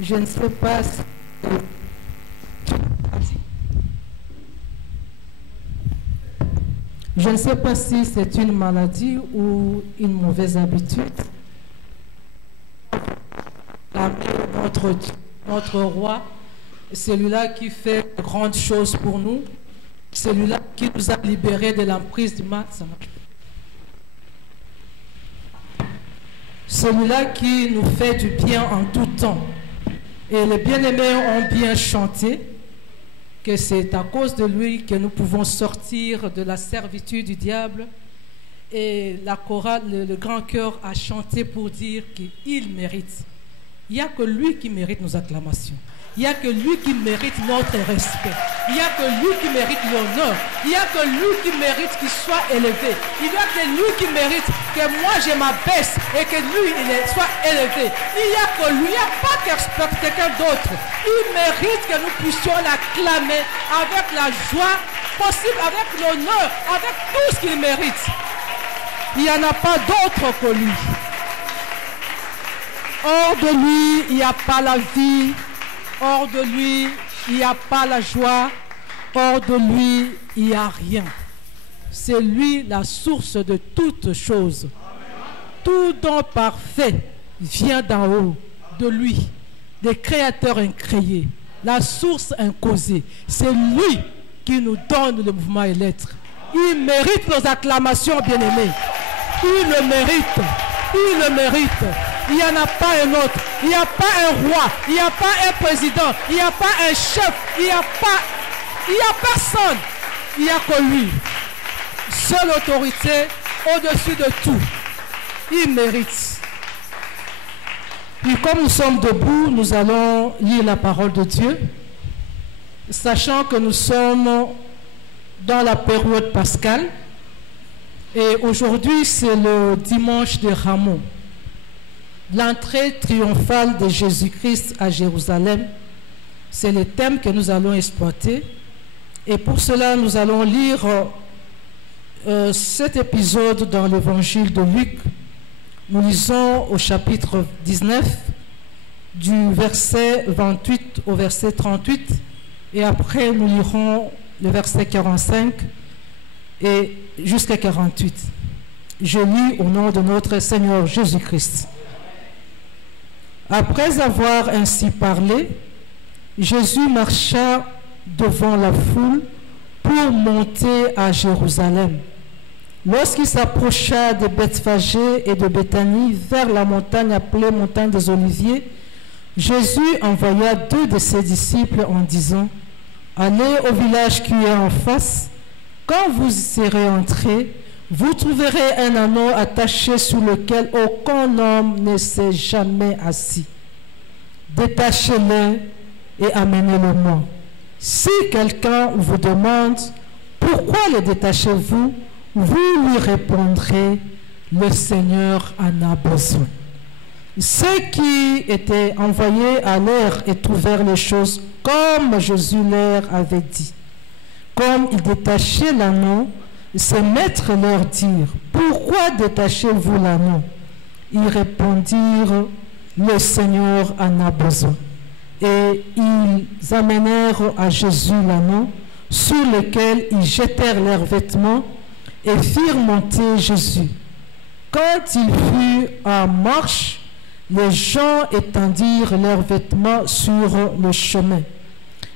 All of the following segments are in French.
Je ne sais pas si... Je ne sais pas si c'est une maladie ou une mauvaise habitude. Notre roi, celui-là qui fait de grandes choses pour nous, celui-là qui nous a libérés de l'emprise du mal, celui-là qui nous fait du bien en tout temps. Et les bien-aimés ont bien chanté que c'est à cause de lui que nous pouvons sortir de la servitude du diable. Et la chorale, le grand chœur a chanté pour dire qu'il mérite. Il n'y a que lui qui mérite nos acclamations. Il n'y a que lui qui mérite notre respect. Il n'y a que lui qui mérite l'honneur. Il n'y a que lui qui mérite qu'il soit élevé. Il n'y a que lui qui mérite que moi je m'abaisse et que lui il soit élevé. Il n'y a que lui, il n'y a pas quelqu'un d'autre. Il mérite que nous puissions l'acclamer avec la joie possible, avec l'honneur, avec tout ce qu'il mérite. Il n'y en a pas d'autre que lui. Hors de lui, il n'y a pas la vie. Hors de lui, il n'y a pas la joie. Hors de lui, il n'y a rien. C'est lui la source de toutes choses. Tout don parfait vient d'en haut, de lui, des créateurs incréés, la source incausée. C'est lui qui nous donne le mouvement et l'être. Il mérite nos acclamations, bien-aimés. Il le mérite. Il le mérite. Il n'y en a pas un autre. Il n'y a pas un roi. Il n'y a pas un président. Il n'y a pas un chef. Il n'y a personne. Il n'y a que lui. Seule autorité au-dessus de tout. Il mérite. Puis comme nous sommes debout, nous allons lire la parole de Dieu, sachant que nous sommes dans la période pascale. Et aujourd'hui, c'est le dimanche de Rameau. L'entrée triomphale de Jésus-Christ à Jérusalem, c'est le thème que nous allons exploiter. Et pour cela, nous allons lire cet épisode dans l'évangile de Luc. Nous lisons au chapitre 19, du verset 28 au verset 38. Et après, nous lirons le verset 45 et jusqu'à 48. Je lis au nom de notre Seigneur Jésus-Christ. Après avoir ainsi parlé, Jésus marcha devant la foule pour monter à Jérusalem. Lorsqu'il s'approcha de Bethphagée et de Béthanie vers la montagne appelée montagne des Oliviers, Jésus envoya 2 de ses disciples en disant: Allez au village qui est en face. Quand vous y serez entrés, vous trouverez un anneau attaché sur lequel aucun homme ne s'est jamais assis. Détachez-le et amenez-le-moi. Si quelqu'un vous demande pourquoi le détachez-vous, vous lui répondrez: le Seigneur en a besoin. Ceux qui étaient envoyés allèrent et trouvèrent les choses comme Jésus leur avait dit. Comme ils détachaient l'anneau, ses maîtres leur dirent: pourquoi détachez-vous l'anneau? Ils répondirent: le Seigneur en a besoin. Et ils amenèrent à Jésus l'anneau, sur lequel ils jetèrent leurs vêtements et firent monter Jésus. Quand il fut en marche, les gens étendirent leurs vêtements sur le chemin.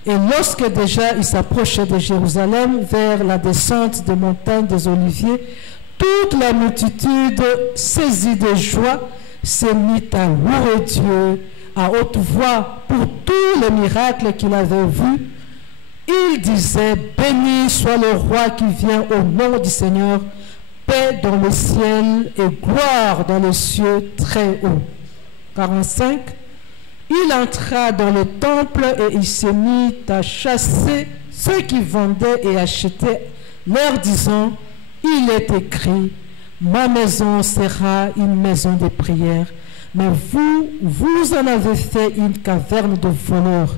Et lorsque déjà il s'approchait de Jérusalem vers la descente des montagnes des Oliviers, toute la multitude, saisie de joie, se mit à louer Dieu à haute voix pour tous les miracles qu'il avait vus. Il disait: béni soit le roi qui vient au nom du Seigneur, paix dans le ciel et gloire dans les cieux très haut. 45. Il entra dans le temple et il se mit à chasser ceux qui vendaient et achetaient, leur disant: il est écrit, ma maison sera une maison de prière, mais vous en avez fait une caverne de voleurs.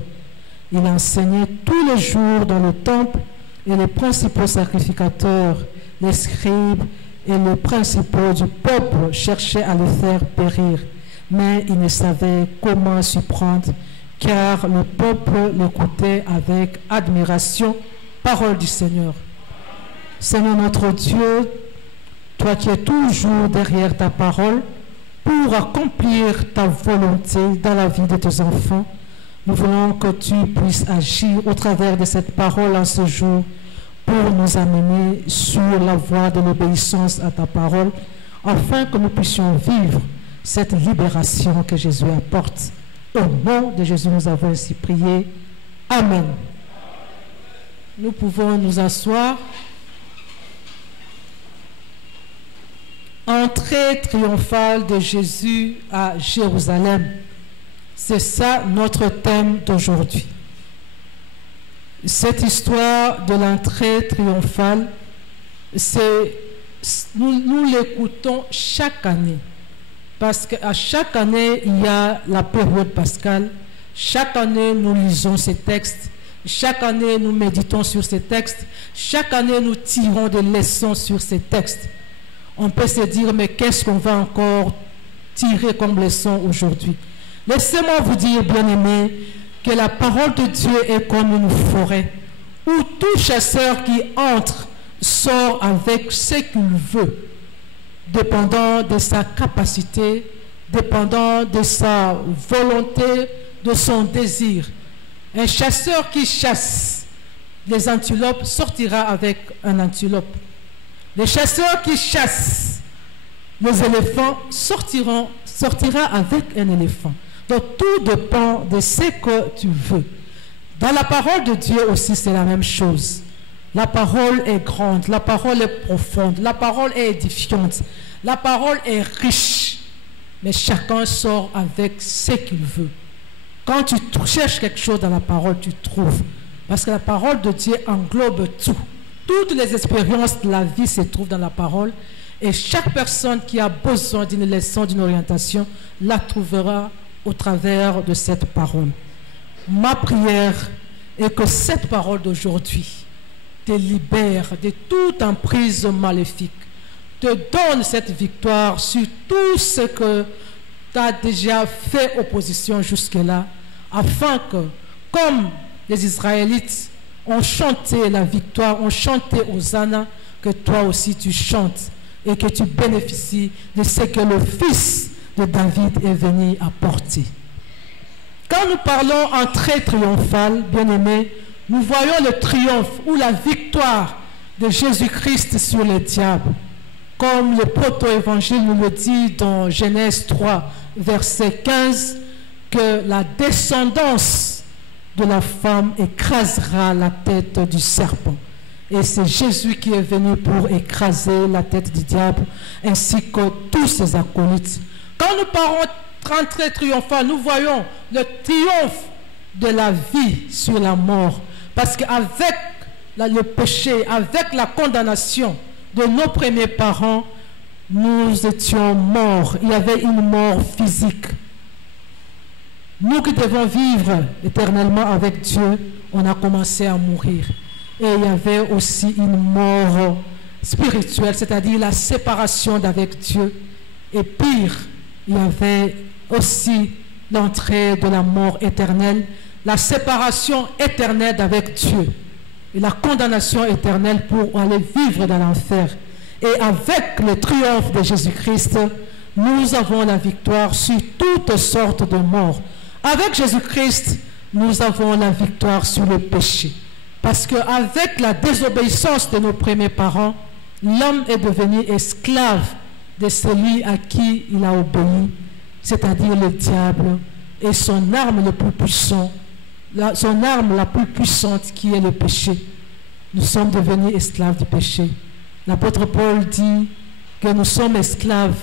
Il enseignait tous les jours dans le temple, et les principaux sacrificateurs, les scribes et les principaux du peuple cherchaient à le faire périr. mais il ne savait comment s'y prendre, car le peuple l'écoutait avec admiration. Parole du Seigneur. Seigneur notre Dieu, toi qui es toujours derrière ta parole, pour accomplir ta volonté dans la vie de tes enfants, nous voulons que tu puisses agir au travers de cette parole en ce jour pour nous amener sur la voie de l'obéissance à ta parole, afin que nous puissions vivre cette libération que Jésus apporte. Au nom de Jésus, nous avons ainsi prié. Amen. Nous pouvons nous asseoir. Entrée triomphale de Jésus à Jérusalem. C'est ça notre thème d'aujourd'hui. Cette histoire de l'entrée triomphale, nous l'écoutons chaque année. Parce qu'à chaque année, il y a la période pascale. Chaque année, nous lisons ces textes. Chaque année, nous méditons sur ces textes. Chaque année, nous tirons des leçons sur ces textes. On peut se dire, mais qu'est-ce qu'on va encore tirer comme leçon aujourd'hui? Laissez-moi vous dire, bien-aimés, que la parole de Dieu est comme une forêt où tout chasseur qui entre sort avec ce qu'il veut, dépendant de sa capacité, dépendant de sa volonté, de son désir. Un chasseur qui chasse les antilopes sortira avec un antilope. Les chasseurs qui chassent les éléphants sortira avec un éléphant. Donc tout dépend de ce que tu veux. Dans la parole de Dieu aussi, c'est la même chose. La parole est grande, la parole est profonde, la parole est édifiante, la parole est riche. Mais chacun sort avec ce qu'il veut. Quand tu cherches quelque chose dans la parole, tu trouves. Parce que la parole de Dieu englobe tout. Toutes les expériences de la vie se trouvent dans la parole. Et chaque personne qui a besoin d'une leçon, d'une orientation, la trouvera au travers de cette parole. Ma prière est que cette parole d'aujourd'hui te libère de toute emprise maléfique, te donne cette victoire sur tout ce que tu as déjà fait opposition jusque-là, afin que, comme les Israélites ont chanté la victoire, ont chanté Hosanna, que toi aussi tu chantes et que tu bénéficies de ce que le Fils de David est venu apporter. Quand nous parlons entrée triomphale, bien-aimés, nous voyons le triomphe ou la victoire de Jésus-Christ sur le diable. Comme le proto-évangile nous le dit dans Genèse 3, verset 15, que la descendance de la femme écrasera la tête du serpent. Et c'est Jésus qui est venu pour écraser la tête du diable, ainsi que tous ses acolytes. Quand nous parlons d'entrée triomphale, nous voyons le triomphe de la vie sur la mort. Parce qu'avec le péché, avec la condamnation de nos premiers parents, nous étions morts. Il y avait une mort physique. Nous qui devons vivre éternellement avec Dieu, on a commencé à mourir. Et il y avait aussi une mort spirituelle, c'est-à-dire la séparation d'avec Dieu. Et pire, il y avait aussi l'entrée de la mort éternelle, la séparation éternelle d'avec Dieu et la condamnation éternelle pour aller vivre dans l'enfer. Et avec le triomphe de Jésus-Christ, nous avons la victoire sur toutes sortes de morts. Avec Jésus-Christ, nous avons la victoire sur le péché. Parce qu'avec la désobéissance de nos premiers parents, l'homme est devenu esclave de celui à qui il a obéi, c'est-à-dire le diable, et son arme la plus puissante qui est le péché. Nous sommes devenus esclaves du péché. L'apôtre Paul dit que nous sommes esclaves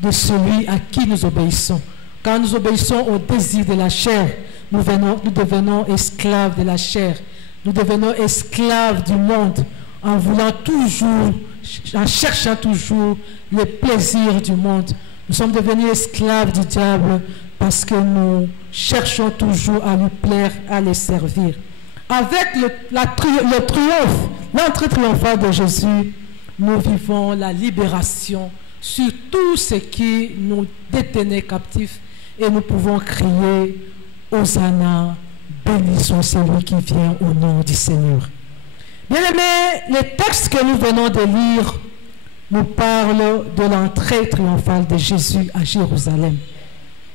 de celui à qui nous obéissons. Quand nous obéissons au désir de la chair, nous devenons esclaves de la chair. Nous devenons esclaves du monde en cherchant toujours les plaisirs du monde. Nous sommes devenus esclaves du diable parce que nous cherchons toujours à lui plaire, à les servir. Avec le triomphe, l'entrée triomphale de Jésus, nous vivons la libération sur tout ce qui nous détenait captifs et nous pouvons crier Hosanna, bénissons celui qui vient au nom du Seigneur. Bien-aimés, les textes que nous venons de lire nous parlent de l'entrée triomphale de Jésus à Jérusalem.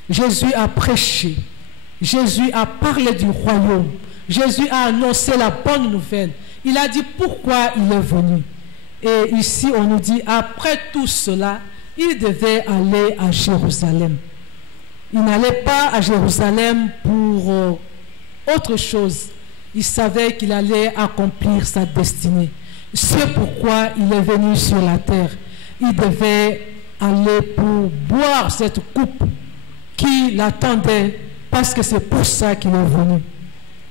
Jésus a prêché, Jésus a parlé du royaume, Jésus a annoncé la bonne nouvelle. Il a dit pourquoi il est venu. Et ici, on nous dit, après tout cela, il devait aller à Jérusalem. Il n'allait pas à Jérusalem pour autre chose. Il savait qu'il allait accomplir sa destinée. C'est pourquoi il est venu sur la terre. Il devait aller pour boire cette coupe qui l'attendait, parce que c'est pour ça qu'il est venu.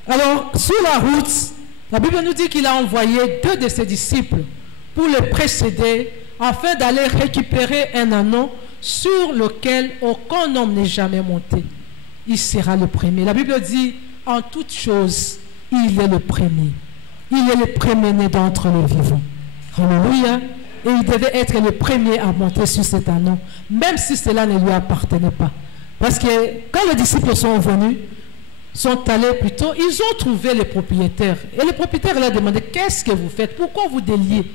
Alors, sur la route, la Bible nous dit qu'il a envoyé 2 de ses disciples pour le précéder, afin d'aller récupérer un anneau sur lequel aucun homme n'est jamais monté. Il sera le premier. La Bible dit, en toutes choses, il est le premier. Il est le premier-né d'entre les vivants. Alléluia. Et il devait être le premier à monter sur cet anneau, même si cela ne lui appartenait pas. Parce que quand les disciples sont venus, sont allés plutôt, ils ont trouvé le propriétaire. Et le propriétaire leur a demandé, qu'est-ce que vous faites? Pourquoi vous déliez?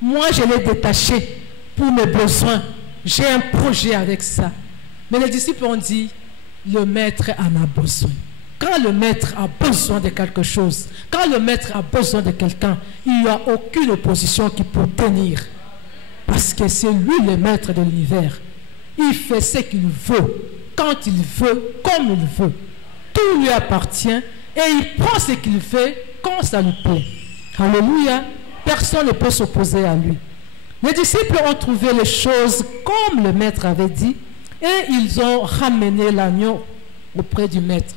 Moi, je l'ai détaché pour mes besoins. J'ai un projet avec ça. Mais les disciples ont dit, le maître en a besoin. Quand le maître a besoin de quelque chose, quand le maître a besoin de quelqu'un, il n'y a aucune opposition qui peut tenir. Parce que c'est lui le maître de l'univers. Il fait ce qu'il veut, quand il veut, comme il veut. Tout lui appartient et il prend ce qu'il fait quand ça lui plaît. Alléluia. Personne ne peut s'opposer à lui. Les disciples ont trouvé les choses comme le maître avait dit et ils ont ramené l'agneau auprès du maître.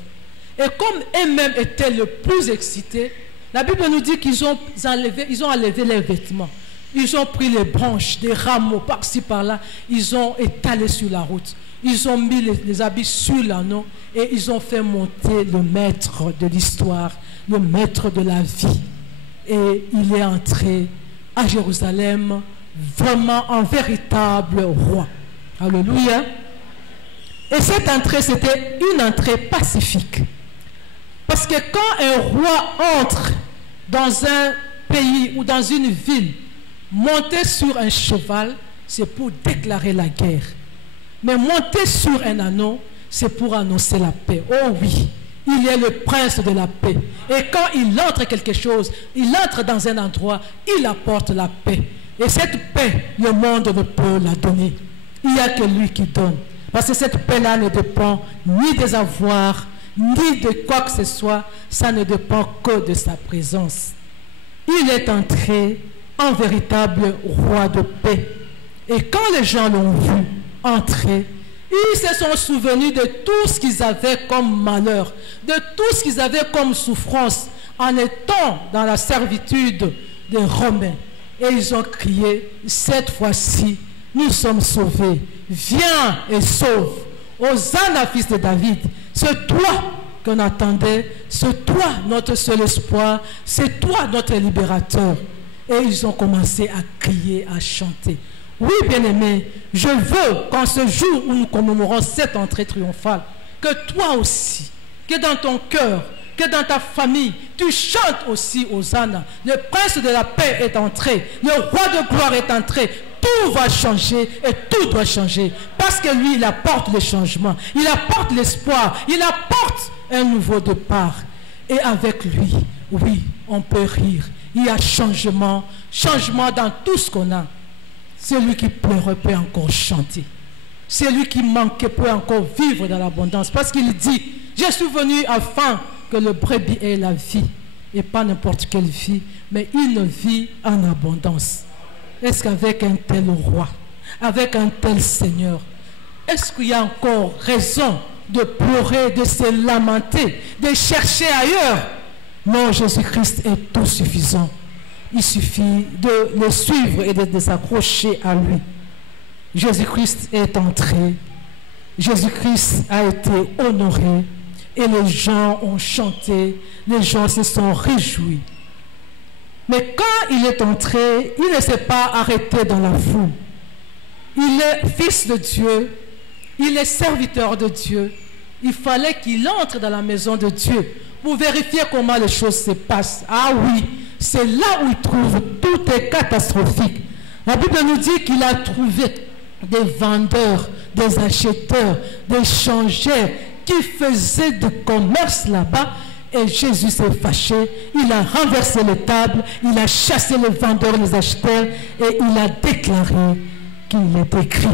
Et comme eux-mêmes étaient le plus excités, la Bible nous dit qu'ils ont enlevé les vêtements. Ils ont pris les branches, des rameaux par-ci par-là, ils ont étalé sur la route. Ils ont mis les habits sur l'anneau et ils ont fait monter le maître de l'histoire, le maître de la vie. Et il est entré à Jérusalem vraiment un véritable roi. Alléluia. Et cette entrée, c'était une entrée pacifique. Parce que quand un roi entre dans un pays ou dans une ville, monter sur un cheval, c'est pour déclarer la guerre. Mais monter sur un anneau, c'est pour annoncer la paix. Oh oui, il est le prince de la paix. Et quand il entre quelque chose, il entre dans un endroit, il apporte la paix. Et cette paix, le monde ne peut la donner. Il n'y a que lui qui donne. Parce que cette paix-là ne dépend ni des avoirs, ni de quoi que ce soit. Ça ne dépend que de sa présence. Il est entré en véritable roi de paix. Et quand les gens l'ont vu entrer, ils se sont souvenus de tout ce qu'ils avaient comme malheur, de tout ce qu'ils avaient comme souffrance en étant dans la servitude des Romains. Et ils ont crié, cette fois-ci, nous sommes sauvés. Viens et sauve. Hosanna, fils de David. C'est toi qu'on attendait. C'est toi notre seul espoir. C'est toi notre libérateur. Et ils ont commencé à crier, à chanter. Oui, bien-aimés, je veux qu'en ce jour où nous commémorons cette entrée triomphale, que toi aussi, que dans ton cœur, que dans ta famille, tu chantes aussi Hosanna. Le prince de la paix est entré. Le roi de gloire est entré. Tout va changer et tout doit changer. Parce que lui, il apporte le changement. Il apporte l'espoir. Il apporte un nouveau départ. Et avec lui, oui, on peut rire. Il y a changement. Changement dans tout ce qu'on a. Celui qui pleurait peut encore chanter. Celui qui manquait peut encore vivre dans l'abondance. Parce qu'il dit, je suis venu afin que le brebis ait la vie. Et pas n'importe quelle vie, mais une vie en abondance. Est-ce qu'avec un tel roi, avec un tel Seigneur, est-ce qu'il y a encore raison de pleurer, de se lamenter, de chercher ailleurs? Non, Jésus-Christ est tout suffisant. Il suffit de le suivre et de s'accrocher à lui. Jésus-Christ est entré. Jésus-Christ a été honoré. Et les gens ont chanté. Les gens se sont réjouis. Mais quand il est entré, il ne s'est pas arrêté dans la foule. Il est fils de Dieu, il est serviteur de Dieu. Il fallait qu'il entre dans la maison de Dieu pour vérifier comment les choses se passent. Ah oui, c'est là où il trouve tout est catastrophique. La Bible nous dit qu'il a trouvé des vendeurs, des acheteurs, des changeurs qui faisaient du commerce là-bas. Et Jésus s'est fâché, il a renversé les tables, il a chassé les vendeurs, les acheteurs, et il a déclaré qu'il est écrit: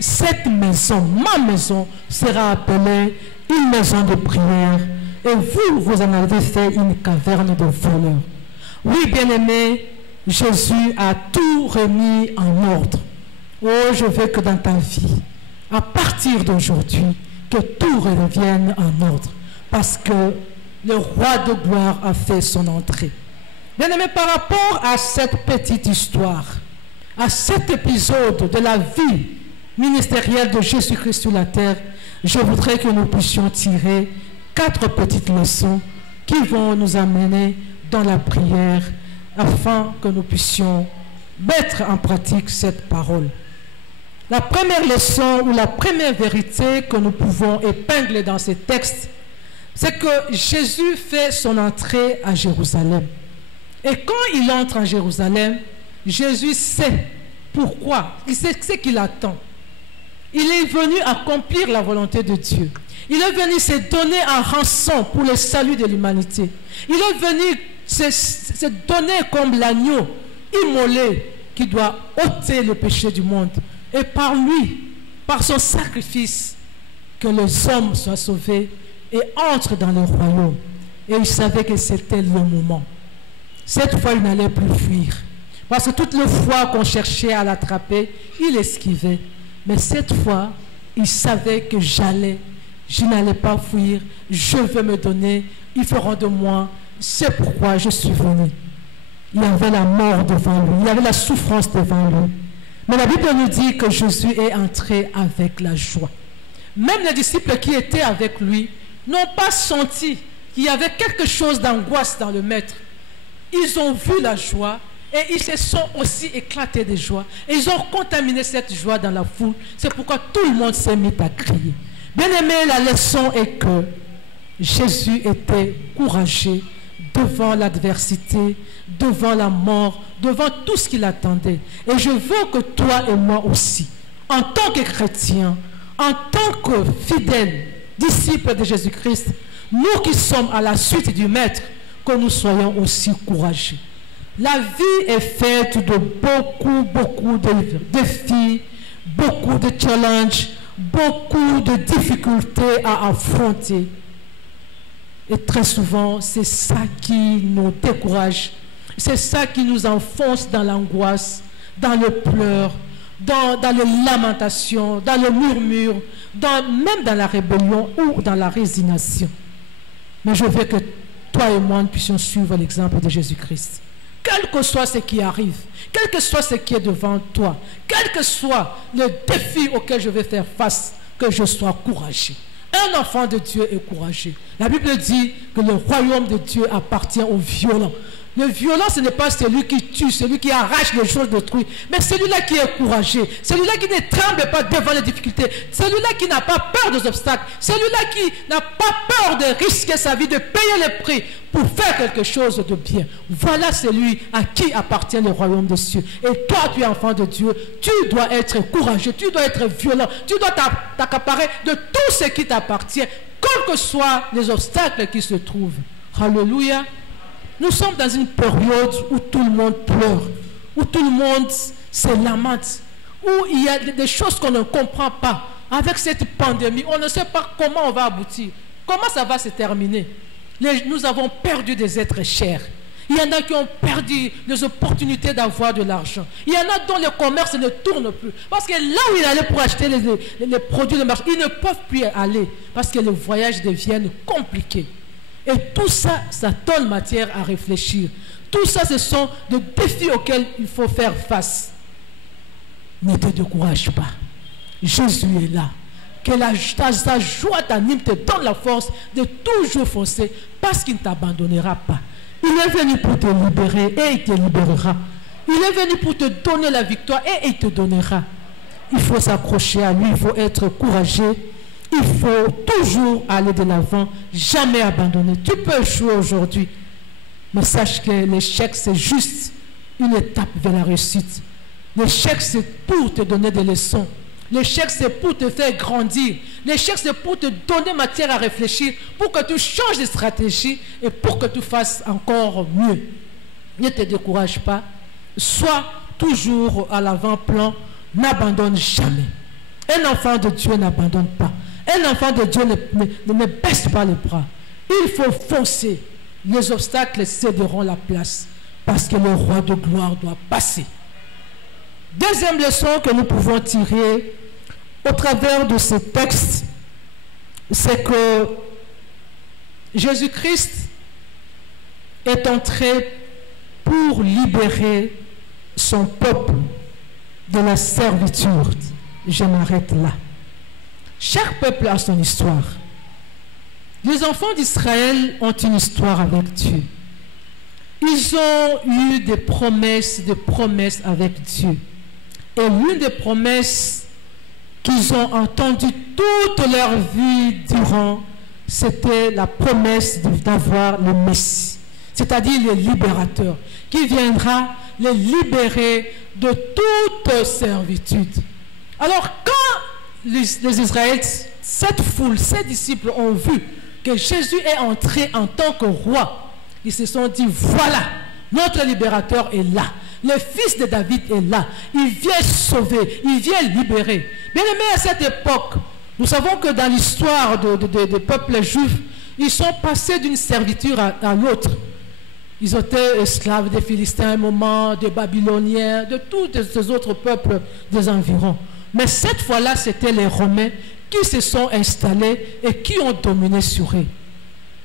cette maison, ma maison, sera appelée une maison de prière, et vous en avez fait une caverne de voleurs. Oui, bien-aimé, Jésus a tout remis en ordre. Oh, je veux que dans ta vie, à partir d'aujourd'hui, que tout revienne en ordre, parce que le roi de gloire a fait son entrée. Bien-aimé, par rapport à cette petite histoire, à cet épisode de la vie ministérielle de Jésus-Christ sur la terre, je voudrais que nous puissions tirer 4 petites leçons qui vont nous amener dans la prière afin que nous puissions mettre en pratique cette parole. La première leçon ou la première vérité que nous pouvons épingler dans ces textes, c'est que Jésus fait son entrée à Jérusalem. Et quand il entre en Jérusalem, Jésus sait pourquoi, il sait ce qu'il attend. Il est venu accomplir la volonté de Dieu. Il est venu se donner en rançon pour le salut de l'humanité. Il est venu se donner comme l'agneau immolé qui doit ôter le péché du monde. Et par lui, par son sacrifice, que les hommes soient sauvés et entrent dans le royaume. Et il savait que c'était le moment. Cette fois, il n'allait plus fuir. Parce que toutes les fois qu'on cherchait à l'attraper, il esquivait. Mais cette fois, il savait que je n'allais pas fuir, je veux me donner, ils feront de moi, c'est pourquoi je suis venu. Il y avait la mort devant lui, il y avait la souffrance devant lui. Mais la Bible nous dit que Jésus est entré avec la joie. Même les disciples qui étaient avec lui n'ont pas senti qu'il y avait quelque chose d'angoisse dans le maître. Ils ont vu la joie et ils se sont aussi éclatés de joie. Et ils ont contaminé cette joie dans la foule. C'est pourquoi tout le monde s'est mis à crier. Bien aimé, la leçon est que Jésus était courageux devant l'adversité, devant la mort, devant tout ce qu'il attendait. Et je veux que toi et moi aussi, en tant que chrétiens, en tant que fidèles disciples de Jésus-Christ, nous qui sommes à la suite du Maître, que nous soyons aussi courageux. La vie est faite de beaucoup de défis, beaucoup de challenges, beaucoup de difficultés à affronter. Et très souvent, c'est ça qui nous décourage. C'est ça qui nous enfonce dans l'angoisse, dans le pleur, dans les lamentations, dans le murmure, même dans la rébellion ou dans la résignation. Mais je veux que toi et moi, nous puissions suivre l'exemple de Jésus-Christ. Quel que soit ce qui arrive, quel que soit ce qui est devant toi, quel que soit le défi auquel je vais faire face, que je sois courageux. Un enfant de Dieu est courageux. La Bible dit que le royaume de Dieu appartient aux violents. Le violent, ce n'est pas celui qui tue, celui qui arrache les choses d'autrui, mais celui-là qui est courageux, celui-là qui ne tremble pas devant les difficultés, celui-là qui n'a pas peur des obstacles, celui-là qui n'a pas peur de risquer sa vie, de payer le prix pour faire quelque chose de bien. Voilà celui à qui appartient le royaume des cieux. Et toi, tu es enfant de Dieu, tu dois être courageux, tu dois être violent, tu dois t'accaparer de tout ce qui t'appartient, quels que soient les obstacles qui se trouvent. Alléluia. Nous sommes dans une période où tout le monde pleure, où tout le monde se lamente, où il y a des choses qu'on ne comprend pas. Avec cette pandémie, on ne sait pas comment on va aboutir, comment ça va se terminer. Nous avons perdu des êtres chers. Il y en a qui ont perdu les opportunités d'avoir de l'argent. Il y en a dont le commerce ne tourne plus. Parce que là où ils allaient pour acheter les produits de marché, ils ne peuvent plus y aller parce que les voyages deviennent compliqués. Et tout ça, ça donne matière à réfléchir. Tout ça, ce sont des défis auxquels il faut faire face. Ne te décourage pas. Jésus est là. Que sa joie t'anime, te donne la force de toujours foncer parce qu'il ne t'abandonnera pas. Il est venu pour te libérer et il te libérera. Il est venu pour te donner la victoire et il te donnera. il faut s'accrocher à lui, il faut être courageux, il faut toujours aller de l'avant, jamais abandonner. Tu peux échouer aujourd'hui, mais sache que l'échec, c'est juste une étape vers la réussite. L'échec, c'est pour te donner des leçons. L'échec, c'est pour te faire grandir. L'échec, c'est pour te donner matière à réfléchir, pour que tu changes de stratégie et pour que tu fasses encore mieux. Ne te décourage pas. Sois toujours à l'avant-plan. N'abandonne jamais. Un enfant de Dieu n'abandonne pas. Un enfant de Dieu ne baisse pas les bras. Il faut foncer. Les obstacles céderont la place parce que le roi de gloire doit passer. Deuxième leçon que nous pouvons tirer au travers de ce texte, c'est que Jésus-Christ est entré pour libérer son peuple de la servitude. Je m'arrête là. Chaque peuple a son histoire. Les enfants d'Israël ont une histoire avec Dieu. Ils ont eu des promesses avec Dieu. Et l'une des promesses qu'ils ont entendues toute leur vie durant, c'était la promesse d'avoir le Messie, c'est-à-dire le libérateur, qui viendra les libérer de toute servitude. Alors quand les Israélites, cette foule, ces disciples ont vu que Jésus est entré en tant que roi, ils se sont dit, voilà, notre libérateur est là. Le fils de David est là. Il vient sauver, il vient libérer. Bien aimé, à cette époque, nous savons que dans l'histoire des peuples juifs, ils sont passés d'une servitude à l'autre. Ils étaient esclaves des Philistins à un moment, des Babyloniens, de tous ces autres peuples des environs. Mais cette fois-là, c'était les Romains qui se sont installés et qui ont dominé sur eux.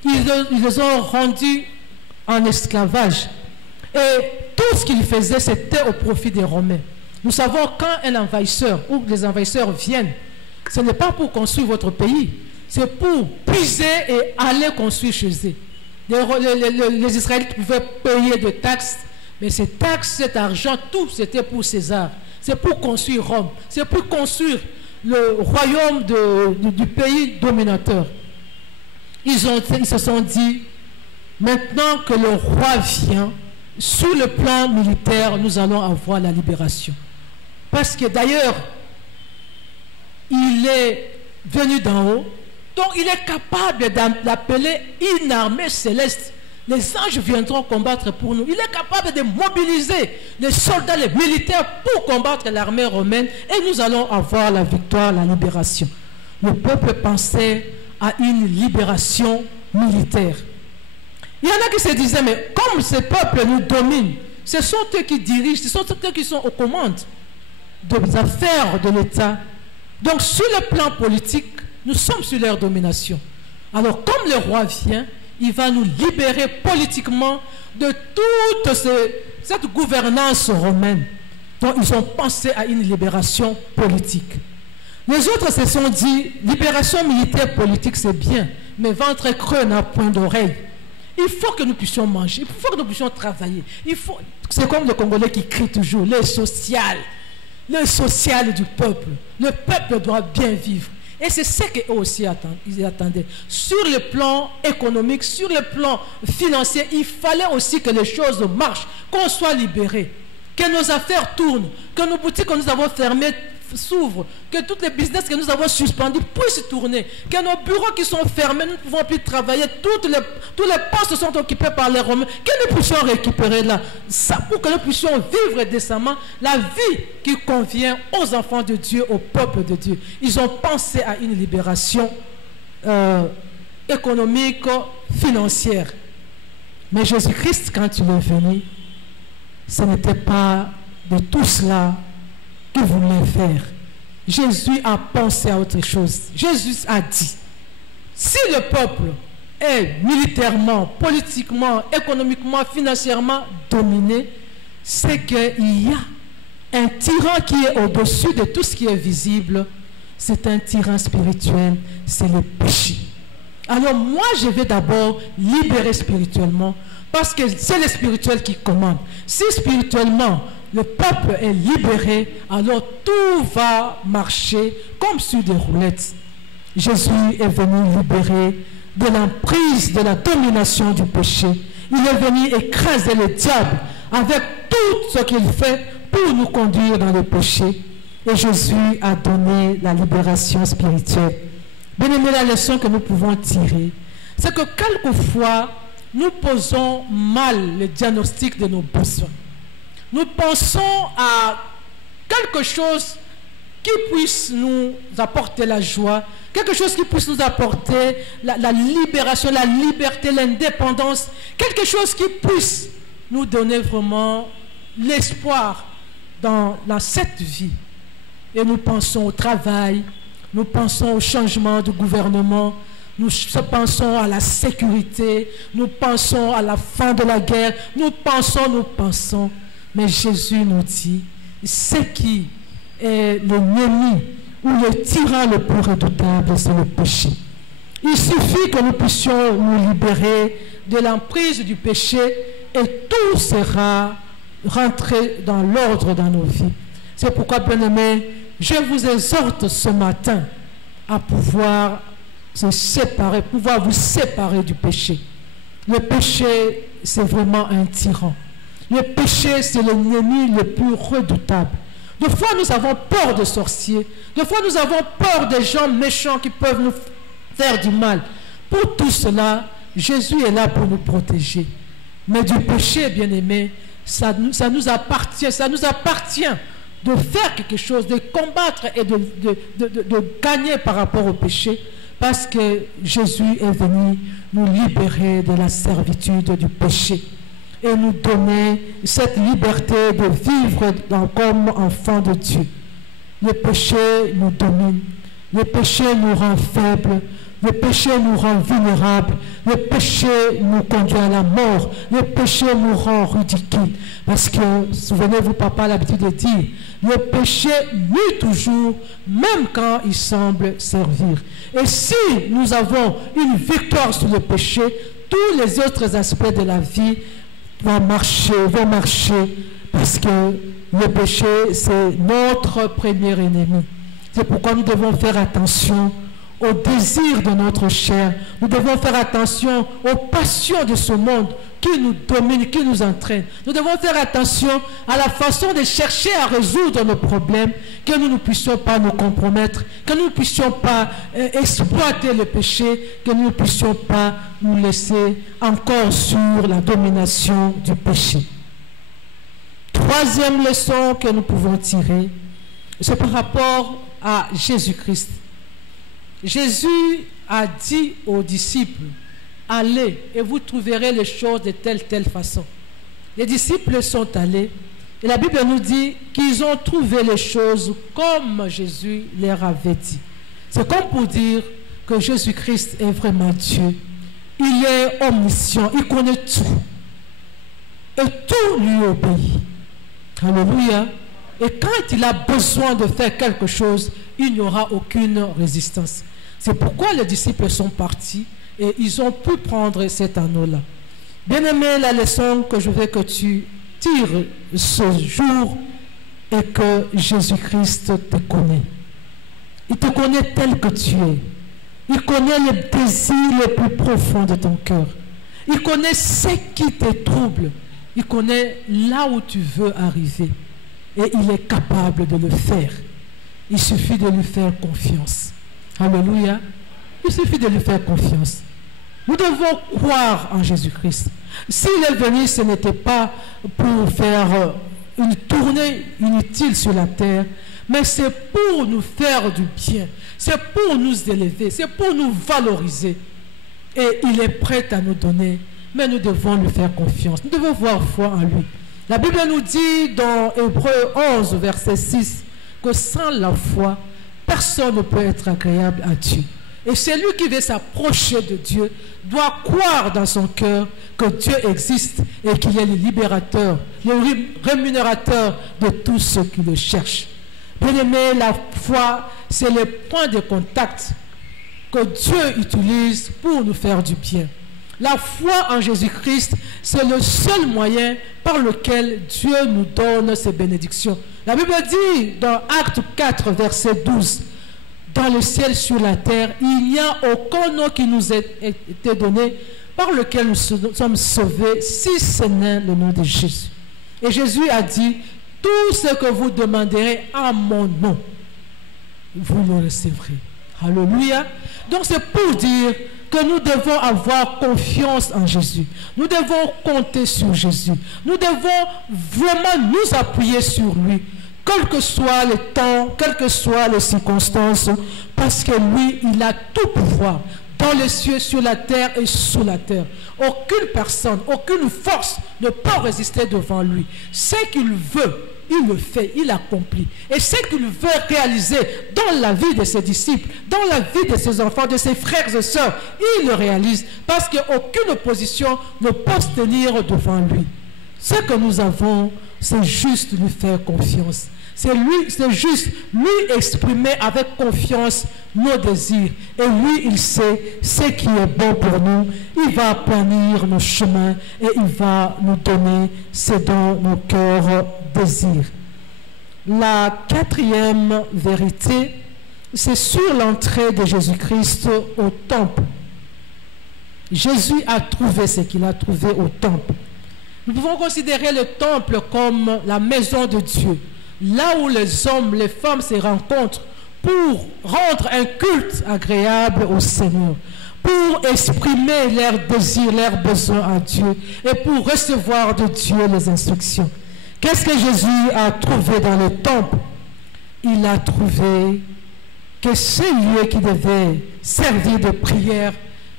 Ils les ont rendus en esclavage. Et tout ce qu'ils faisaient, c'était au profit des Romains. Nous savons quand un envahisseur ou les envahisseurs viennent, ce n'est pas pour construire votre pays, c'est pour puiser et aller construire chez eux. Les Israélites pouvaient payer des taxes, mais ces taxes, cet argent, tout c'était pour César. C'est pour construire Rome, c'est pour construire le royaume du pays dominateur. Ils se sont dit, maintenant que le roi vient, sur le plan militaire, nous allons avoir la libération. Parce que d'ailleurs, il est venu d'en haut, donc il est capable d'appeler une armée céleste. Les anges viendront combattre pour nous. Il est capable de mobiliser les soldats, les militaires pour combattre l'armée romaine et nous allons avoir la victoire, la libération. Le peuple pensait à une libération militaire. Il y en a qui se disaient, mais comme ce peuple nous domine, ce sont eux qui dirigent, ce sont eux qui sont aux commandes des affaires de l'État. Donc sur le plan politique, nous sommes sur leur domination. Alors comme le roi vient, il va nous libérer politiquement de toute cette gouvernance romaine. Donc ils ont pensé à une libération politique. Les autres se sont dit, libération militaire politique c'est bien, mais ventre creux n'a point d'oreille. Il faut que nous puissions manger, il faut que nous puissions travailler. C'est comme le Congolais qui crie toujours, le social du peuple. Le peuple doit bien vivre. Et c'est ce qu'eux aussi ils attendaient. Sur le plan économique, sur le plan financier, il fallait aussi que les choses marchent, qu'on soit libérés, que nos affaires tournent, que nos boutiques que nous avons fermées s'ouvrent, que tous les business que nous avons suspendus puissent tourner, que nos bureaux qui sont fermés, nous ne pouvons plus travailler, tous les postes sont occupés par les Romains, que nous puissions récupérer là, ça pour que nous puissions vivre décemment la vie qui convient aux enfants de Dieu, au peuple de Dieu. Ils ont pensé à une libération économique, financière. Mais Jésus-Christ, quand il est venu, ce n'était pas de tout cela qu'il voulait faire. Jésus a pensé à autre chose. Jésus a dit, si le peuple est militairement, politiquement, économiquement, financièrement dominé, c'est qu'il y a un tyran qui est au-dessus de tout ce qui est visible. C'est un tyran spirituel, c'est le péché. Alors moi, je vais d'abord libérer spirituellement, parce que c'est le spirituel qui commande. Si spirituellement, le peuple est libéré, alors tout va marcher comme sur des roulettes. Jésus est venu libérer de l'emprise, de la domination du péché. Il est venu écraser le diable avec tout ce qu'il fait pour nous conduire dans le péché. Et Jésus a donné la libération spirituelle. Bien aimé, la leçon que nous pouvons tirer, c'est que quelquefois, nous posons mal le diagnostic de nos besoins. Nous pensons à quelque chose qui puisse nous apporter la joie, quelque chose qui puisse nous apporter la libération, la liberté, l'indépendance, quelque chose qui puisse nous donner vraiment l'espoir dans cette vie. Et nous pensons au travail, nous pensons au changement du gouvernement, nous pensons à la sécurité, nous pensons à la fin de la guerre, nous pensons. Mais Jésus nous dit, ce qui est l'ennemi ou le tyran le plus redoutable, c'est le péché. Il suffit que nous puissions nous libérer de l'emprise du péché et tout sera rentré dans l'ordre dans nos vies. C'est pourquoi, bien-aimés, je vous exhorte ce matin à pouvoir vous séparer du péché. Le péché, c'est vraiment un tyran. Le péché, c'est l'ennemi le plus redoutable. Des fois, nous avons peur de sorciers. Des fois, nous avons peur des gens méchants qui peuvent nous faire du mal. Pour tout cela, Jésus est là pour nous protéger. Mais du péché, bien-aimé, ça nous appartient de faire quelque chose, de combattre et de gagner par rapport au péché, parce que Jésus est venu nous libérer de la servitude du péché et nous donner cette liberté de vivre comme enfants de Dieu. Le péché nous domine, le péché nous rend faibles, le péché nous rend vulnérables, le péché nous conduit à la mort, le péché nous rend ridicules. Parce que, souvenez-vous, papa a l'habitude de dire, le péché nuit toujours, même quand il semble servir. Et si nous avons une victoire sur le péché, tous les autres aspects de la vie vont marcher, parce que le péché, c'est notre premier ennemi. C'est pourquoi nous devons faire attention aux désirs de notre chair. Nous devons faire attention aux passions de ce monde qui nous dominent, qui nous entraînent. Nous devons faire attention à la façon de chercher à résoudre nos problèmes, que nous ne puissions pas nous compromettre, que nous ne puissions pas exploiter le péché, que nous ne puissions pas nous laisser encore sur la domination du péché. Troisième leçon que nous pouvons tirer, c'est par rapport à Jésus-Christ. Jésus a dit aux disciples, allez et vous trouverez les choses de telle façon. Les disciples sont allés et la Bible nous dit qu'ils ont trouvé les choses comme Jésus leur avait dit. C'est comme pour dire que Jésus-Christ est vraiment Dieu. Il est omniscient, il connaît tout. Et tout lui obéit. Alléluia. Et quand il a besoin de faire quelque chose, il n'y aura aucune résistance. C'est pourquoi les disciples sont partis et ils ont pu prendre cet anneau-là. Bien-aimé, la leçon que je veux que tu tires ce jour est que Jésus-Christ te connaît. Il te connaît tel que tu es. Il connaît les désirs les plus profonds de ton cœur. Il connaît ce qui te trouble. Il connaît là où tu veux arriver. Et il est capable de le faire. Il suffit de lui faire confiance. Alléluia. Il suffit de lui faire confiance. Nous devons croire en Jésus-Christ. S'il est venu, ce n'était pas pour faire une tournée inutile sur la terre, mais c'est pour nous faire du bien. C'est pour nous élever. C'est pour nous valoriser. Et il est prêt à nous donner, mais nous devons lui faire confiance. Nous devons avoir foi en lui. La Bible nous dit dans Hébreux 11, verset 6, que sans la foi, personne ne peut être agréable à Dieu. Et celui qui veut s'approcher de Dieu doit croire dans son cœur que Dieu existe et qu'il est le libérateur, le rémunérateur de tous ceux qui le cherchent. Bien-aimé, la foi, c'est le point de contact que Dieu utilise pour nous faire du bien. La foi en Jésus-Christ, c'est le seul moyen par lequel Dieu nous donne ses bénédictions. La Bible dit dans Acte 4, verset 12, « Dans le ciel, sur la terre, il n'y a aucun nom qui nous ait été donné par lequel nous sommes sauvés, si ce n'est le nom de Jésus. » Et Jésus a dit, « Tout ce que vous demanderez en mon nom, vous le recevrez. » Alléluia. Donc c'est pour dire que nous devons avoir confiance en Jésus. Nous devons compter sur Jésus. Nous devons vraiment nous appuyer sur lui, quel que soit le temps, quelles que soient les circonstances, parce que lui, il a tout pouvoir dans les cieux, sur la terre et sous la terre. Aucune personne, aucune force ne peut résister devant lui. Ce qu'il veut, il le fait, il accomplit. Et ce qu'il veut réaliser dans la vie de ses disciples, dans la vie de ses enfants, de ses frères et sœurs, il le réalise parce qu'aucune opposition ne peut se tenir devant lui. Ce que nous avons, c'est juste lui faire confiance. C'est juste lui exprimer avec confiance nos désirs. Et lui, il sait ce qui est bon pour nous. Il va aplanir nos chemins et il va nous donner ce dont nos cœurs désirent. La quatrième vérité, c'est sur l'entrée de Jésus-Christ au temple. Jésus a trouvé ce qu'il a trouvé au temple. Nous pouvons considérer le temple comme la maison de Dieu, là où les hommes, les femmes se rencontrent pour rendre un culte agréable au Seigneur, pour exprimer leurs désirs, leurs besoins à Dieu et pour recevoir de Dieu les instructions. Qu'est-ce que Jésus a trouvé dans le temple? Il a trouvé que ce lieu qui devait servir de prière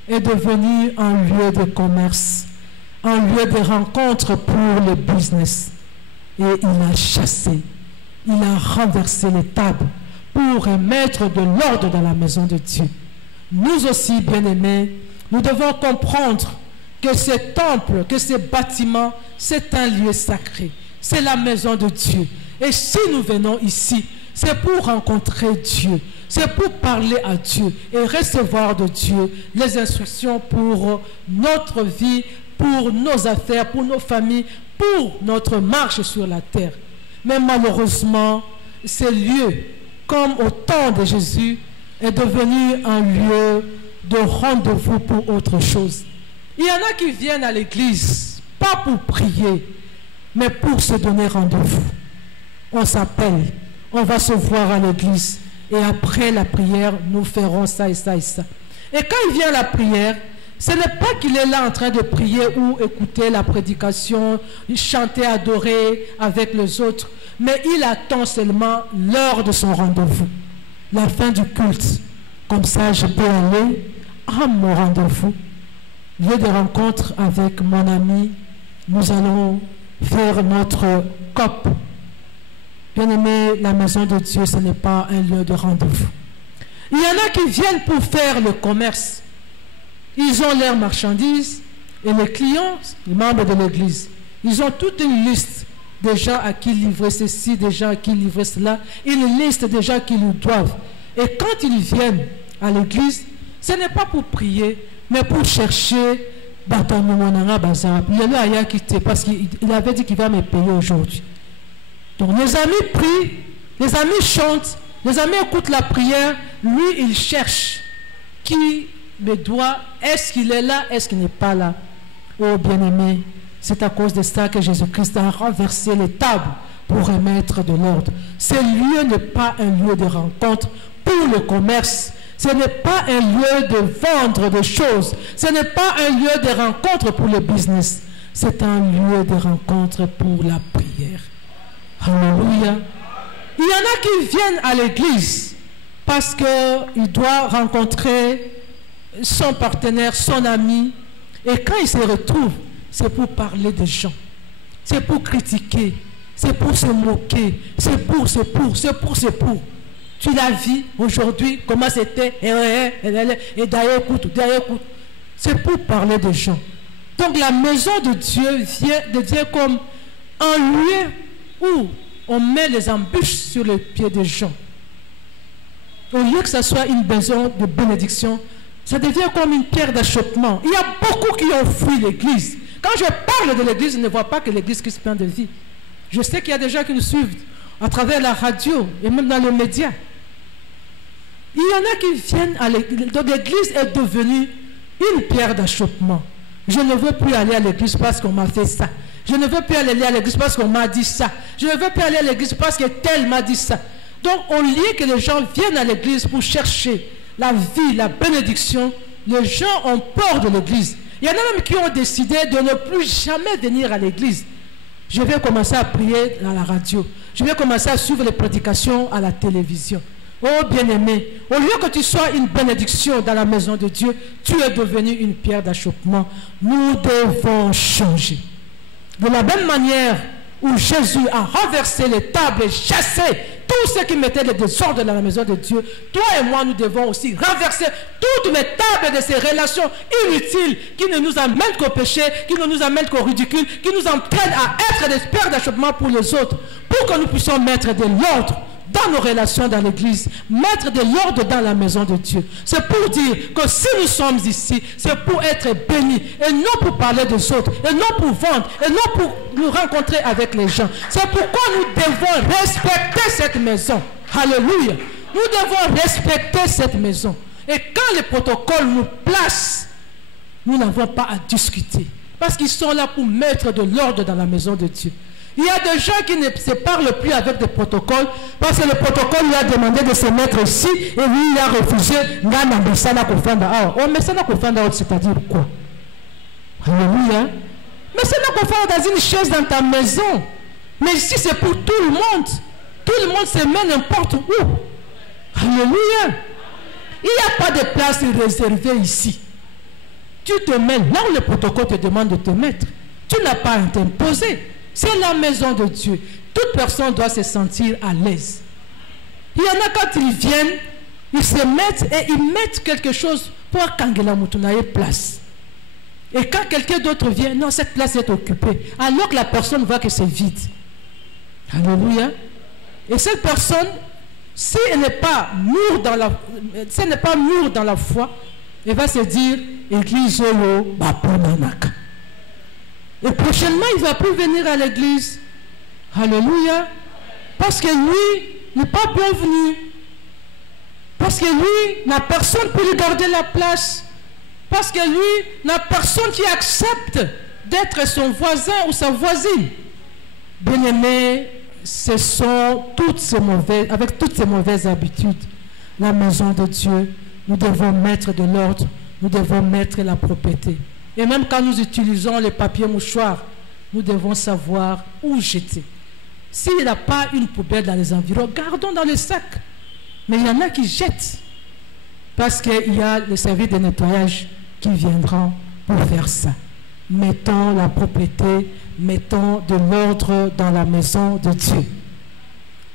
est devenu un lieu de commerce, un lieu de rencontre pour le business. Et il a chassé, il a renversé les tables pour remettre de l'ordre dans la maison de Dieu. Nous aussi, bien-aimés, nous devons comprendre que ce temple, que ce bâtiment, c'est un lieu sacré. C'est la maison de Dieu. Et si nous venons ici, c'est pour rencontrer Dieu. C'est pour parler à Dieu et recevoir de Dieu les instructions pour notre vie, pour nos affaires, pour nos familles, pour notre marche sur la terre. Mais malheureusement, ce lieu, comme au temps de Jésus, est devenu un lieu de rendez-vous pour autre chose. Il y en a qui viennent à l'église, pas pour prier, mais pour se donner rendez-vous. On s'appelle, on va se voir à l'église, et après la prière, nous ferons ça et ça et ça. Et quand il vient à la prière, ce n'est pas qu'il est là en train de prier ou écouter la prédication, chanter, adorer avec les autres, mais il attend seulement l'heure de son rendez-vous, la fin du culte. Comme ça, je peux aller à mon rendez-vous, lieu de rencontre avec mon ami. Nous allons faire notre COP. Bien-aimé, la maison de Dieu, ce n'est pas un lieu de rendez-vous. Il y en a qui viennent pour faire le commerce. Ils ont leurs marchandises et les clients, les membres de l'église, ils ont toute une liste des gens à qui livrer ceci, des gens à qui livrer cela, une liste des gens qui lui doivent. Et quand ils viennent à l'église, ce n'est pas pour prier, mais pour chercher parce qu'il avait dit qu'il va me payer aujourd'hui. Donc les amis prient, les amis chantent, les amis écoutent la prière, lui il cherche qui me doit, est-ce qu'il est là, est-ce qu'il n'est pas là. Oh bien-aimé, c'est à cause de ça que Jésus-Christ a renversé les tables pour remettre de l'ordre. Ce lieu n'est pas un lieu de rencontre pour le commerce. Ce n'est pas un lieu de vendre des choses. Ce n'est pas un lieu de rencontre pour le business. C'est un lieu de rencontre pour la prière. Alléluia. Il y en a qui viennent à l'église parce qu'il doit rencontrer son partenaire, son ami. Et quand il se retrouve, c'est pour parler des gens. C'est pour critiquer. C'est pour se moquer. C'est pour. Tu l'as vu aujourd'hui, comment c'était, et d'ailleurs écoute. C'est pour parler des gens. Donc la maison de Dieu devient comme un lieu où on met les embûches sur les pieds des gens. Au lieu que ce soit une maison de bénédiction, Ça devient comme une pierre d'achoppement. Il y a beaucoup qui ont fui l'église. Quand je parle de l'église, je ne vois pas que l'église Christ plein de vie. Je sais qu'il y a des gens qui nous suivent à travers la radio et même dans les médias. Il y en a qui viennent à l'église. Donc l'église est devenue une pierre d'achoppement. Je ne veux plus aller à l'église parce qu'on m'a fait ça. Je ne veux plus aller à l'église parce qu'on m'a dit ça. Je ne veux plus aller à l'église parce que tel m'a dit ça. Donc au lieu que les gens viennent à l'église pour chercher la vie, la bénédiction, les gens ont peur de l'église. Il y en a même qui ont décidé de ne plus jamais venir à l'église. Je vais commencer à prier à la radio. Je vais commencer à suivre les prédications à la télévision. Oh bien-aimé, au lieu que tu sois une bénédiction dans la maison de Dieu, tu es devenu une pierre d'achoppement. Nous devons changer. De la même manière où Jésus a renversé les tables et chassé tous ceux qui mettaient le désordre dans la maison de Dieu, toi et moi, nous devons aussi renverser toutes les tables de ces relations inutiles qui ne nous amènent qu'au péché, qui ne nous amènent qu'au ridicule, qui nous entraînent à être des pierres d'achoppement pour les autres, pour que nous puissions mettre de l'ordre dans nos relations dans l'église, mettre de l'ordre dans la maison de Dieu. C'est pour dire que si nous sommes ici, c'est pour être bénis et non pour parler des autres, et non pour vendre, et non pour nous rencontrer avec les gens. C'est pourquoi nous devons respecter cette maison. Alléluia. Nous devons respecter cette maison. Et quand les protocoles nous placent, nous n'avons pas à discuter. Parce qu'ils sont là pour mettre de l'ordre dans la maison de Dieu. Il y a des gens qui ne se parlent plus avec des protocoles parce que le protocole lui a demandé de se mettre ici et lui il a refusé. C'est-à-dire quoi? Alléluia. Mais c'est là qu'on fait dans une chaise dans ta maison. Mais ici c'est pour tout le monde. Tout le monde se met n'importe où. Alléluia. Il n'y a pas de place réservée ici. Tu te mets là où le protocole te demande de te mettre. Tu n'as pas à t'imposer. C'est la maison de Dieu. Toute personne doit se sentir à l'aise. Il y en a quand ils viennent, ils se mettent et ils mettent quelque chose pour qu'Angela Moutunaye place. Et quand quelqu'un d'autre vient, non, cette place est occupée. Alors que la personne voit que c'est vide. Alléluia. Et cette personne, si elle n'est pas mûre dans la foi, elle va se dire, Église Olo, Baponanaka. Et prochainement, il ne va plus venir à l'église. Alléluia. Parce que lui n'est pas bienvenu. Parce que lui n'a personne pour lui garder la place. Parce que lui n'a personne qui accepte d'être son voisin ou sa voisine. Bien-aimé, ce sont avec toutes ces mauvaises habitudes, la maison de Dieu, nous devons mettre de l'ordre, nous devons mettre la propreté. Et même quand nous utilisons les papiers mouchoirs, nous devons savoir où jeter. S'il n'y a pas une poubelle dans les environs, gardons dans le sac. Mais il y en a qui jettent. Parce qu'il y a les services de nettoyage qui viendront pour faire ça. Mettons la propreté, mettons de l'ordre dans la maison de Dieu.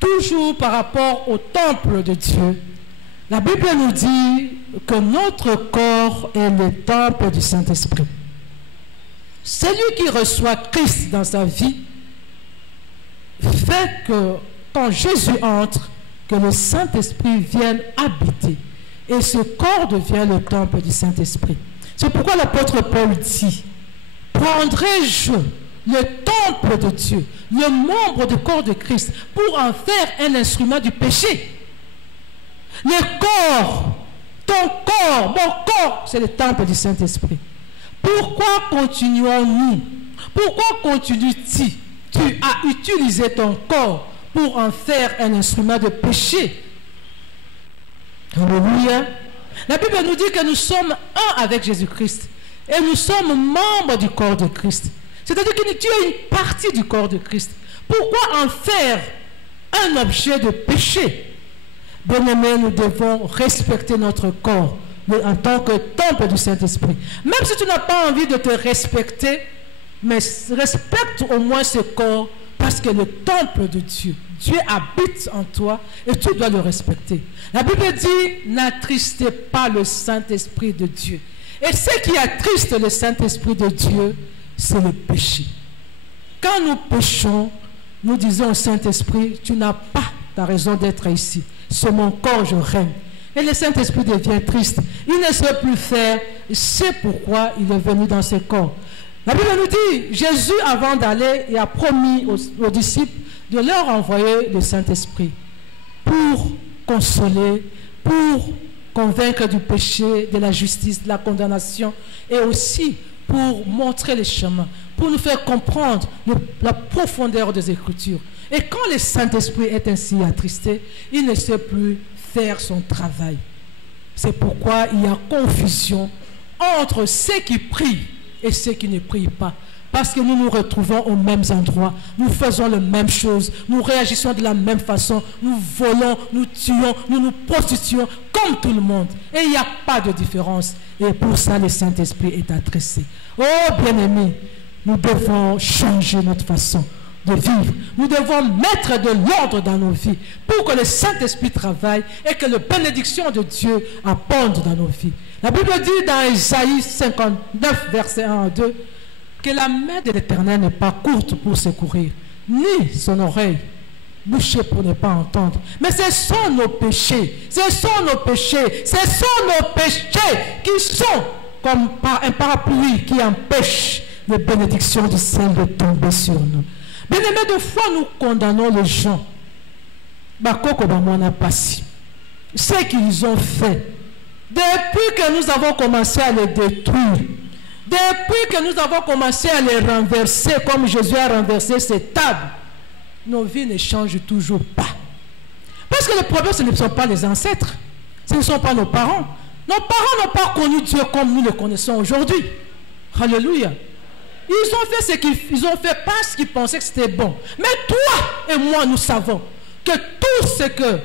Toujours par rapport au temple de Dieu, la Bible nous dit que notre corps est le temple du Saint-Esprit. Celui qui reçoit Christ dans sa vie fait que quand Jésus entre, que le Saint-Esprit vienne habiter. Et ce corps devient le temple du Saint-Esprit. C'est pourquoi l'apôtre Paul dit, prendrai-je le temple de Dieu, le membre du corps de Christ, pour en faire un instrument du péché? Le corps, ton corps, mon corps, c'est le temple du Saint-Esprit. Pourquoi continuons-nous? Pourquoi continues-tu? Tu as utilisé ton corps pour en faire un instrument de péché. Alléluia. La Bible nous dit que nous sommes un avec Jésus-Christ. Et nous sommes membres du corps de Christ. C'est-à-dire que tu es une partie du corps de Christ. Pourquoi en faire un objet de péché? Bien-aimés, nous devons respecter notre corps en tant que temple du Saint-Esprit. Même si tu n'as pas envie de te respecter, mais respecte au moins ce corps parce que le temple de Dieu, Dieu habite en toi et tu dois le respecter. La Bible dit, n'attristez pas le Saint-Esprit de Dieu. Et ce qui attriste le Saint-Esprit de Dieu, c'est le péché. Quand nous péchons, nous disons au Saint-Esprit, tu n'as pas ta raison d'être ici. C'est mon corps, je règne. Et le Saint-Esprit devient triste. Il ne sait plus faire. C'est pourquoi il est venu dans ce corps. La Bible nous dit, Jésus, avant d'aller, il a promis aux disciples de leur envoyer le Saint-Esprit pour consoler, pour convaincre du péché, de la justice, de la condamnation, et aussi pour montrer les chemins, pour nous faire comprendre la profondeur des Écritures. Et quand le Saint-Esprit est ainsi attristé, il ne sait plus faire son travail. C'est pourquoi il y a confusion entre ceux qui prient et ceux qui ne prient pas. Parce que nous nous retrouvons aux mêmes endroits, nous faisons les mêmes choses, nous réagissons de la même façon, nous volons, nous tuons, nous nous prostituons comme tout le monde. Et il n'y a pas de différence. Et pour ça, le Saint-Esprit est attristé. Oh bien-aimés, nous devons changer notre façon de vivre. Nous devons mettre de l'ordre dans nos vies pour que le Saint-Esprit travaille et que la bénédiction de Dieu abonde dans nos vies. La Bible dit dans Isaïe 59, versets 1 à 2, que la main de l'Éternel n'est pas courte pour secourir, ni son oreille bouchée pour ne pas entendre. Mais ce sont nos péchés, ce sont nos péchés, ce sont nos péchés qui sont comme un parapluie qui empêche les bénédictions du ciel de tomber sur nous. Bien-aimés, de fois nous condamnons les gens. Ce qu'ils ont fait, depuis que nous avons commencé à les détruire, depuis que nous avons commencé à les renverser, comme Jésus a renversé ces tables, nos vies ne changent toujours pas. Parce que le problème, ce ne sont pas les ancêtres, ce ne sont pas nos parents. Nos parents n'ont pas connu Dieu comme nous le connaissons aujourd'hui. Alléluia. Ils ont fait ce qu'ils ont fait parce qu'ils pensaient que c'était bon. Mais toi et moi, nous savons que tout ce que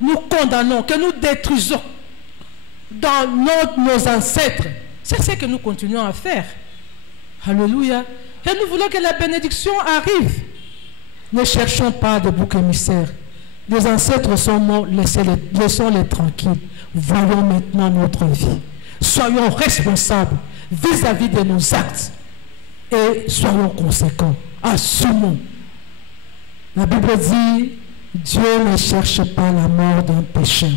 nous condamnons, que nous détruisons dans nos ancêtres, c'est ce que nous continuons à faire. Alléluia. Et nous voulons que la bénédiction arrive. Ne cherchons pas de bouc émissaire. Les ancêtres sont morts, laissons-les tranquilles. Voyons maintenant notre vie. Soyons responsables vis-à-vis de nos actes. Et soyons conséquents. Assumons. La Bible dit, Dieu ne cherche pas la mort d'un pécheur.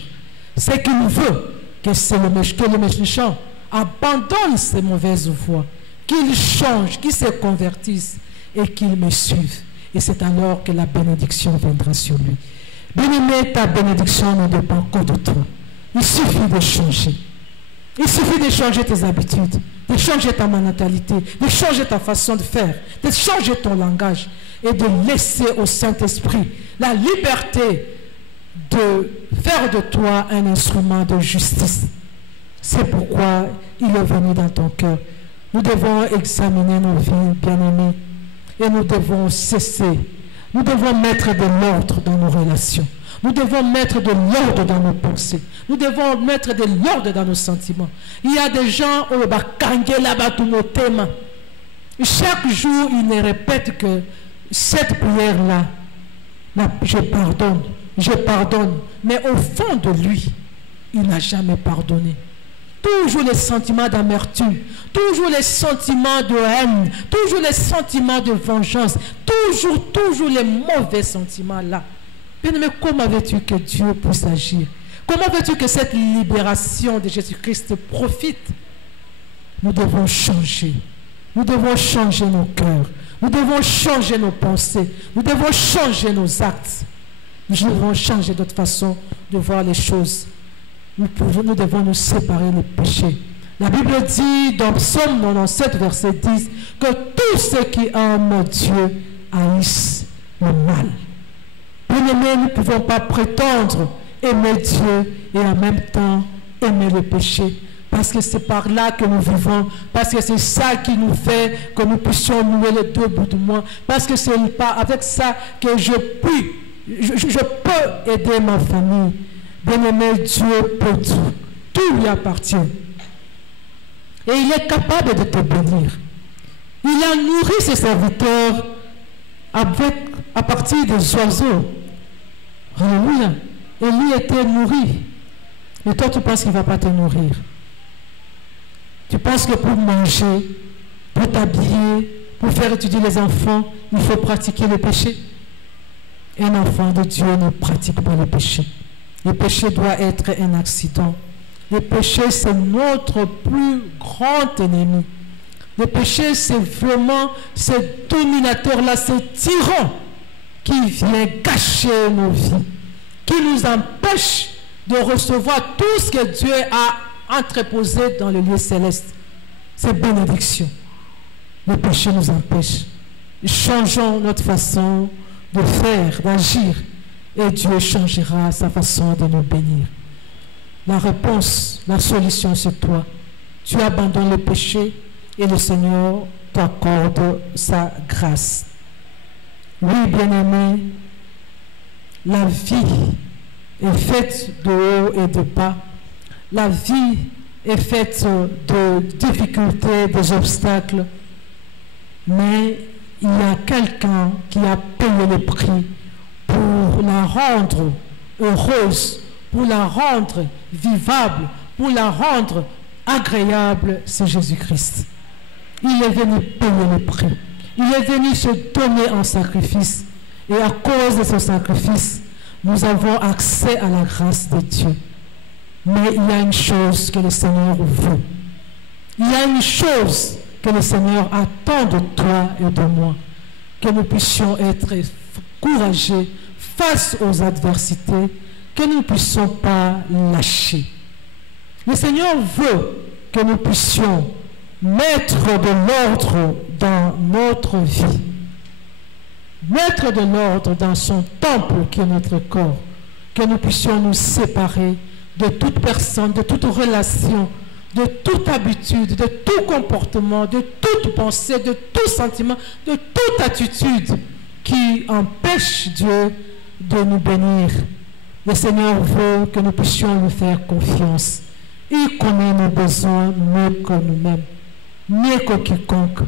Ce qu'il veut, que le méchant abandonne ses mauvaises voies, qu'il change, qu'il se convertisse et qu'il me suive. Et c'est alors que la bénédiction viendra sur lui. Bien-aimé, ta bénédiction ne dépend que de toi. Il suffit de changer. Il suffit de changer tes habitudes, de changer ta mentalité, de changer ta façon de faire, de changer ton langage et de laisser au Saint-Esprit la liberté de faire de toi un instrument de justice. C'est pourquoi il est venu dans ton cœur. Nous devons examiner nos vies, bien-aimés, et nous devons cesser. Nous devons mettre de l'ordre dans nos relations. Nous devons mettre de l'ordre dans nos pensées. Nous devons mettre de l'ordre dans nos sentiments. Il y a des gens où chaque jour, ils ne répètent que cette prière-là, je pardonne. Mais au fond de lui, il n'a jamais pardonné. Toujours les sentiments d'amertume, toujours les sentiments de haine, toujours les sentiments de vengeance, toujours les mauvais sentiments-là. Bien-aimé, comment veux-tu que Dieu puisse agir? Comment veux-tu que cette libération de Jésus-Christ profite? Nous devons changer. Nous devons changer nos cœurs. Nous devons changer nos pensées. Nous devons changer nos actes. Nous devons changer notre façon de voir les choses. Nous devons nous séparer des péchés. La Bible dit dans Psaume 97, verset 10, que tous ceux qui aiment Dieu haïssent le mal. Bien-aimés, nous ne pouvons pas prétendre aimer Dieu et en même temps aimer le péché. Parce que c'est par là que nous vivons. Parce que c'est ça qui nous fait que nous puissions nouer les deux bouts de moi. Parce que c'est pas avec ça que je peux aider ma famille. Bien-aimé, Dieu peut tout. Tout lui appartient. Et il est capable de te bénir. Il a nourri ses serviteurs à partir des oiseaux. Alléluia. Et lui était nourri. Mais toi, tu penses qu'il ne va pas te nourrir. Tu penses que pour manger, pour t'habiller, pour faire étudier les enfants, il faut pratiquer le péché. Un enfant de Dieu ne pratique pas le péché. Le péché doit être un accident. Le péché, c'est notre plus grand ennemi. Le péché, c'est vraiment ce dominateur-là, ce tyran qui vient gâcher nos vies, qui nous empêche de recevoir tout ce que Dieu a entreposé dans le lieu céleste. C'est bénédiction. Le péché nous empêche. Changeons notre façon de faire, d'agir, et Dieu changera sa façon de nous bénir. La réponse, la solution, c'est toi. Tu abandonnes le péché et le Seigneur t'accorde sa grâce. Oui, bien-aimé, la vie est faite de haut et de bas. La vie est faite de difficultés, des obstacles. Mais il y a quelqu'un qui a payé le prix pour la rendre heureuse, pour la rendre vivable, pour la rendre agréable, c'est Jésus-Christ. Il est venu payer le prix. Il est venu se donner en sacrifice. Et à cause de ce sacrifice, nous avons accès à la grâce de Dieu. Mais il y a une chose que le Seigneur veut. Il y a une chose que le Seigneur attend de toi et de moi. Que nous puissions être courageux face aux adversités, que nous ne puissions pas lâcher. Le Seigneur veut que nous puissions mettre de l'ordre dans notre vie, mettre de l'ordre dans son temple qui est notre corps, que nous puissions nous séparer de toute personne, de toute relation, de toute habitude, de tout comportement, de toute pensée, de tout sentiment, de toute attitude qui empêche Dieu de nous bénir. Le Seigneur veut que nous puissions lui faire confiance. Il connaît nos besoins mieux que nous-mêmes, mieux que quiconque.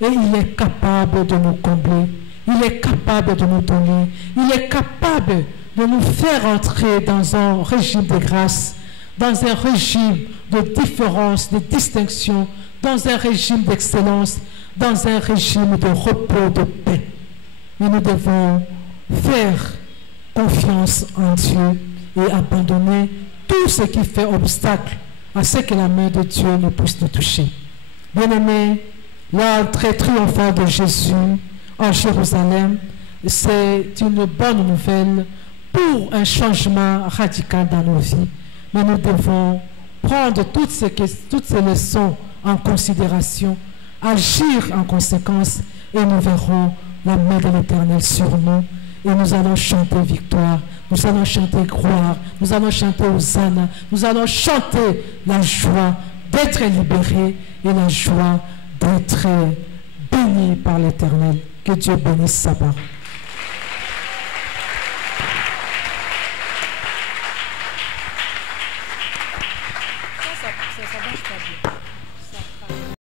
Et il est capable de nous combler. Il est capable de nous donner. Il est capable de nous faire entrer dans un régime de grâce, dans un régime de différence, de distinction, dans un régime d'excellence, dans un régime de repos, de paix. Mais nous devons faire confiance en Dieu et abandonner tout ce qui fait obstacle à ce que la main de Dieu ne puisse nous toucher. Bien-aimés, l'entrée triomphale de Jésus en Jérusalem, c'est une bonne nouvelle pour un changement radical dans nos vies. Mais nous devons prendre toutes ces leçons en considération, agir en conséquence, et nous verrons la main de l'Éternel sur nous. Et nous allons chanter victoire, nous allons chanter gloire, nous allons chanter Hosanna, nous allons chanter la joie d'être libérés et la joie d'être bénis par l'Éternel. Que Dieu bénisse sa parole.